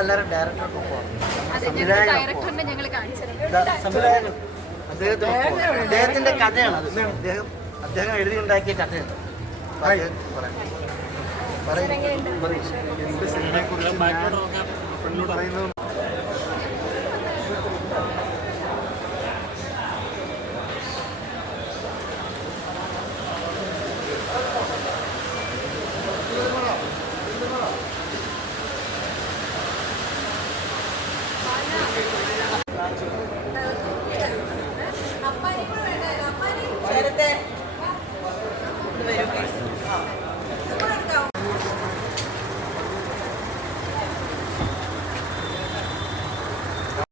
നമ്മളെല്ലാവരും ഡയറക്ടറൊപ്പം പോകാം. സംവിധായകൻ അദ്ദേഹത്തിന്റെ കഥയാണ് അത്. അദ്ദേഹം എഴുതിയുണ്ടാക്കിയ കഥയാണ്. നേരത്തെ